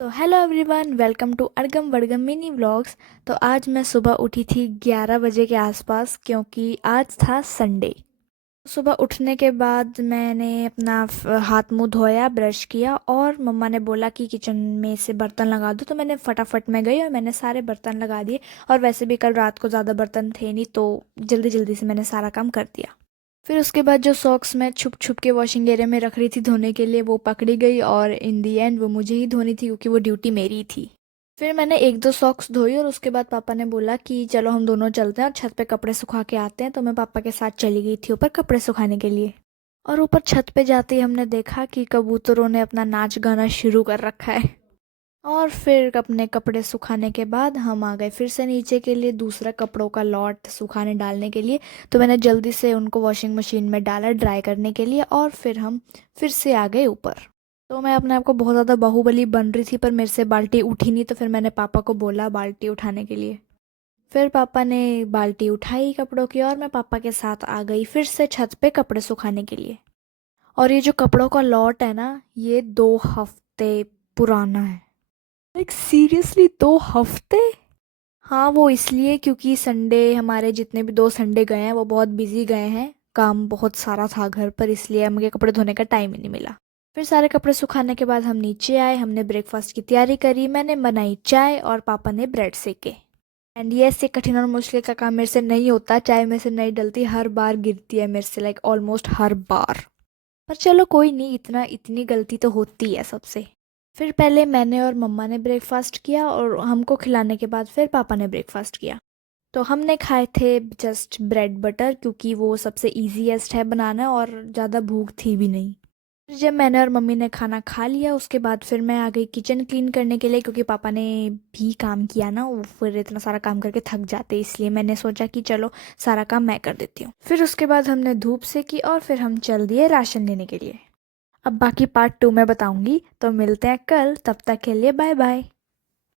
तो hello everyone, welcome to Adgam Badgam mini vlogs. तो आज मैं सुबह उठी थी 11 बजे के आसपास, क्योंकि आज था संडे। सुबह उठने के बाद मैंने अपना हाथ मुंह धोया, ब्रश किया और मम्मा ने बोला कि किचन में से बर्तन लगा दो, तो मैंने फटाफट में गई और मैंने सारे बर्तन लगा दिए। और वैसे भी कल रात को ज़्यादा बर्तन थे नहीं, तो जल्दी जल्दी से मैंने सारा काम कर दिया। फिर उसके बाद जो सॉक्स मैं छुप छुप के वॉशिंग एरिया में रख रही थी धोने के लिए, वो पकड़ी गई और इन दी एंड वो मुझे ही धोनी थी, क्योंकि वो ड्यूटी मेरी थी। फिर मैंने एक दो सॉक्स धोई और उसके बाद पापा ने बोला कि चलो हम दोनों चलते हैं और छत पे कपड़े सुखा के आते हैं। तो मैं पापा के साथ चली गई थी ऊपर कपड़े सुखाने के लिए। और ऊपर छत पे जाते ही हमने देखा कि कबूतरों ने अपना नाच गाना शुरू कर रखा है। और फिर अपने कपड़े सुखाने के बाद हम आ गए फिर से नीचे के लिए दूसरा कपड़ों का लॉट सुखाने डालने के लिए। तो मैंने जल्दी से उनको वॉशिंग मशीन में डाला ड्राई करने के लिए और फिर हम फिर से आ गए ऊपर। तो मैं अपने आप को बहुत ज़्यादा बाहुबली बन रही थी, पर मेरे से बाल्टी उठी नहीं, तो फिर मैंने पापा को बोला बाल्टी उठाने के लिए। फिर पापा ने बाल्टी उठाई कपड़ों की और मैं पापा के साथ आ गई फिर से छत पे कपड़े सुखाने के लिए। और ये जो कपड़ों का लॉट है ना, ये 2 हफ्ते पुराना है। लाइक सीरियसली 2 हफ्ते। हाँ, वो इसलिए क्योंकि संडे हमारे जितने भी 2 संडे गए हैं वो बहुत बिजी गए हैं, काम बहुत सारा था घर पर, इसलिए मुझे कपड़े धोने का टाइम ही नहीं मिला। फिर सारे कपड़े सुखाने के बाद हम नीचे आए, हमने ब्रेकफास्ट की तैयारी करी, मैंने बनाई चाय और पापा ने ब्रेड सेके। एंड ये ऐसे कठिन और मुश्किल का काम मेरे से नहीं होता, चाय में से नहीं डलती, हर बार गिरती है मेरे से, लाइक ऑलमोस्ट हर बार। पर चलो कोई नहीं, इतना इतनी गलती तो होती है सबसे। फिर पहले मैंने और मम्मा ने ब्रेकफास्ट किया और हमको खिलाने के बाद फिर पापा ने ब्रेकफास्ट किया। तो हमने खाए थे जस्ट ब्रेड बटर, क्योंकि वो सबसे इजीएस्ट है बनाना और ज़्यादा भूख थी भी नहीं। फिर जब मैंने और मम्मी ने खाना खा लिया उसके बाद फिर मैं आ गई किचन क्लीन करने के लिए, क्योंकि पापा ने भी काम किया ना, वो फिर इतना सारा काम करके थक जाते, इसलिए मैंने सोचा कि चलो सारा काम मैं कर देती हूँ। फिर उसके बाद हमने धूप से की और फिर हम चल दिए राशन लेने के लिए। अब बाकी पार्ट 2 में बताऊंगी, तो मिलते हैं कल, तब तक के लिए बाय बाय।